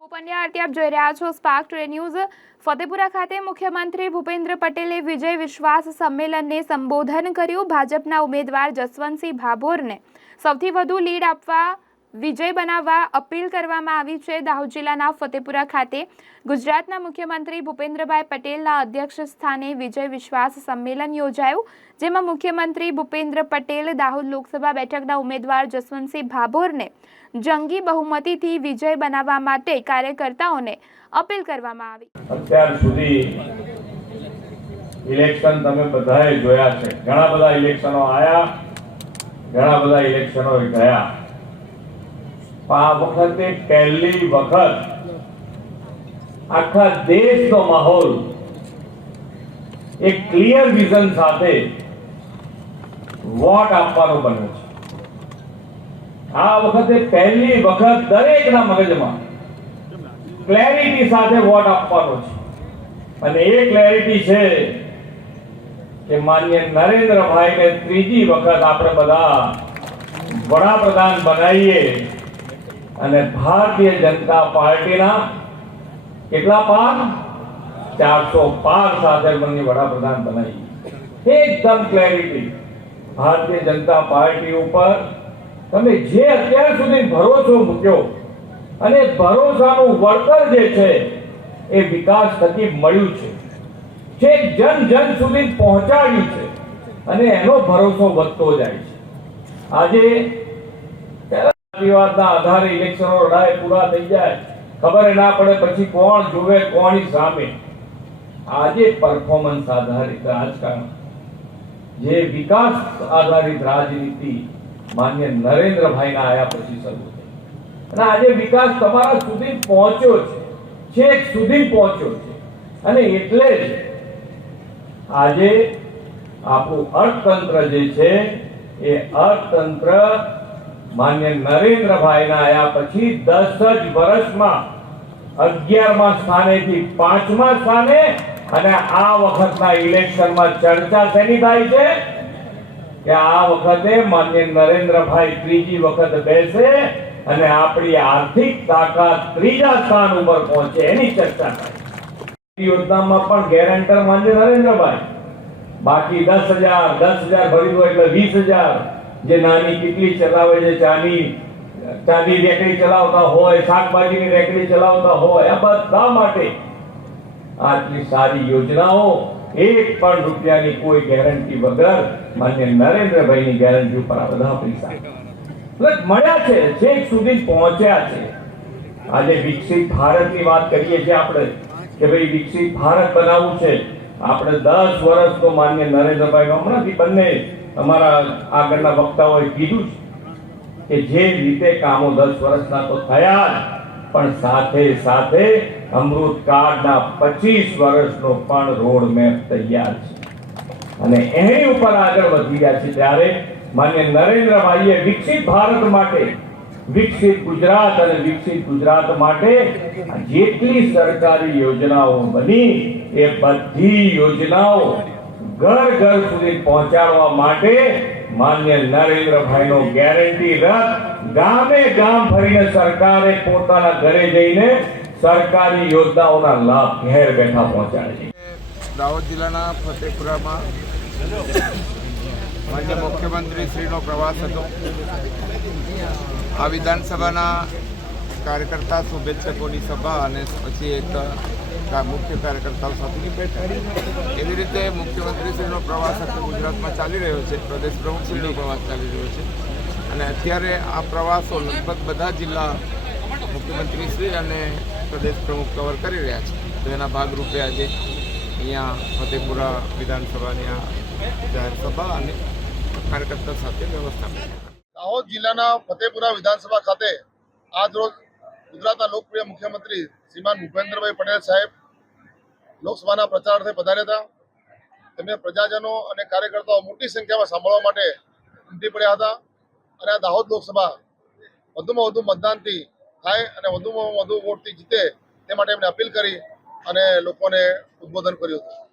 પંડ્યા આરતી આપ જોઈ રહ્યા છો સ્પાર્ક ટુડે ન્યૂઝ ફતેપુરા ખાતે મુખ્યમંત્રી ભૂપેન્દ્ર પટેલે વિજય વિશ્વાસ સંમેલનને સંબોધન કર્યું. ભાજપના ઉમેદવાર જસવંતસિંહ ભાભોરને સૌથી વધુ લીડ આપવા વિજય બનાવવા અપીલ કરવામાં આવી છે દાહોદ જિલ્લાના ફતેપુરા ખાતે. ગુજરાતના મુખ્યમંત્રી ભૂપેન્દ્રભાઈ પટેલના અધ્યક્ષ સ્થાને વિજય વિશ્વાસ સંમેલન યોજાયું, જેમાં મુખ્યમંત્રી ભૂપેન્દ્ર પટેલ, દાહોદ લોકસભા બેઠકના ઉમેદવાર જસવંતસિંહ ભાભોરને જંગી બહુમતીથી વિજય બનાવવા માટે કાર્યકર્તાઓને અપીલ કરવામાં આવી. અત્યાર સુધી ઇલેક્શન તમે બધાએ જોયા છે. ઘણા બધા ઇલેક્શનો આયા, ઘણા બધા ઇલેક્શનો ગયા. આ વખતે પહેલી વખત આખા દેશનો માહોલ એક ક્લિયર વિઝન સાથે વોટ આપવાનો બન્યો છે. આ વખતે પહેલી વખત દરેકના મગજમાં ક્લેરિટી સાથે વોટ આપવાનો છે. અને એ ક્લેરિટી છે કે માન્ય નરેન્દ્રભાઈને ત્રીજી વખત આપણે બધા વડાપ્રધાન બનાવીએ અને ભારતીય જનતા પાર્ટીના કેટલા પાર? ચારસો પાર સાથે મને વડાપ્રધાન બનાવી એકદમ ક્લેરિટી ભારતીય જનતા પાર્ટી ઉપર તમે જે અત્યાર સુધી ભરોસો મૂક્યો અને ભરોસાનું વળતર જે છે એ વિકાસ થકી મળ્યું છે. જે જન જન સુધી પહોંચાડ્યું છે અને એનો ભરોસો વધતો જાય છે. આજે જાતિવાદના આધારે ઇલેક્શનો લડાય પૂરા થઈ જાય. ખબર ના પડે પછી કોણ જુએ કોની સામે આજે પરફોર્મન્સ આધારિત રાજકારણ. જે વિકાસ આધારિત રાજનીતિ માન્ય નરેન્દ્રભાઈના આયા પછી શરૂ થઈ. અને આજે વિકાસ તમારા સુધી પહોંચ્યો છે. છેક સુધી પહોંચ્યો છે. અને એટલે જ આજે આપણું અર્થતંત્ર જે છે, એ અર્થતંત્ર માન્ય નરેન્દ્રભાઈના આયા પછી દસ જ વર્ષમાં અગિયારમા સ્થાનેથી પાંચમા સ્થાને અને આ વખતના ઇલેક્શનમાં ચર્ચા શેની થાય છે? કે આ વખતે માન્ય નરેન્દ્રભાઈ ત્રીજી વખત બેસે અને આપણી આર્થિક તાકાત ત્રીજા સ્થાન ઉપર પહોંચે એની ચર્ચા થાય. યોજનામાં પણ ગેરંટર માન્ય નરેન્દ્રભાઈ. બાકી દસ હજાર દસ હજાર ભરી દો એટલે વીસ હજાર. જે નાની કીટલી ચલાવે છે, ચાની ચાંદી રેકડી ચલાવતા હોય, શાકભાજીની રેકડી ચલાવતા હોય, આ બધા માટે આટલી સારી યોજનાઓ, એક પણ રૂપિયાની કોઈ ગેરંટી વગર માન્ય નરેન્દ્રભાઈની ગેરંટી ઉપર આ બધા પૈસા. મળ્યા છે, છેક સુધી પહોંચ્યા છે. આજે વિકસિત ભારતની વાત કરીએ છીએ આપણે, કે ભાઈ વિકસિત ભારત બનાવવું છે. આપણે દસ વર્ષનો માન્ય નરેન્દ્રભાઈ હમણાંથી બંને અમારા આગળના વક્તાઓએ કીધું છે કે જે રીતે કામો દસ વર્ષના તો થયા પણ સાથે સાથે અમૃત કાર્ડના પચીસ વર્ષનો પણ રોડ મેપ તૈયાર છે. અને એની ઉપર આગળ વધી રહ્યા છે ત્યારે માન્ય નરેન્દ્રભાઈએ વિકસિત ભારત માટે, વિકસિત ગુજરાત અને વિકસિત ગુજરાત માટે જેટલી સરકારી યોજનાઓ બની, એ બધી યોજનાઓ ઘર ઘર સુધી પહોંચાડવા માટે માન્ય નરેન્દ્રભાઈનો ગેરંટી રથ ગામે ગામ ફરીને સરકારે પોતાના ઘરે જઈને સરકારી યોજનાઓના લાભ ઘેર બેઠા પહોંચાડે છે. દાહોદ જિલ્લાના ફતેપુરામાં માન્ય મુખ્યમંત્રી શ્રીનો પ્રવાસ હતો. આ વિધાનસભાના કાર્યકર્તા, શુભેચ્છકોની સભા અને પછી એક મુખ્ય કાર્યકર્તાઓ સાથેની બેઠક. એવી રીતે મુખ્યમંત્રીશ્રીનો પ્રવાસ આખા ગુજરાતમાં ચાલી રહ્યો છે, પ્રદેશ પ્રમુખશ્રીનો પ્રવાસ ચાલી રહ્યો છે. અને અત્યારે આ પ્રવાસો લગભગ બધા જિલ્લા મુખ્યમંત્રીશ્રી અને પ્રદેશ પ્રમુખ કવર કરી રહ્યા છે. તો એના ભાગરૂપે આજે અહીંયા ફતેપુરા વિધાનસભાની આ જાહેર સભા અને કાર્યકર્તા સાથે વ્યવસ્થા દાહોદ જિલ્લાના ફતેપુરા વિધાનસભા ખાતે આજ રોજ ગુજરાતના લોકપ્રિય મુખ્યમંત્રી શ્રીમાન ભૂપેન્દ્રભાઈ પટેલ સાહેબ લોકસભાના પ્રચારાર્થે પધાર્યા હતા. તેમને પ્રજાજનો અને કાર્યકર્તાઓ મોટી સંખ્યામાં સાંભળવા માટે ઉમટી પડ્યા હતા અને આ દાહોદ લોકસભા વધુમાં વધુ મતદાનથી થાય અને વધુમાં વધુ વોટથી જીતે તે માટે એમને અપીલ કરી અને લોકોને ઉદ્બોધન કર્યું હતું.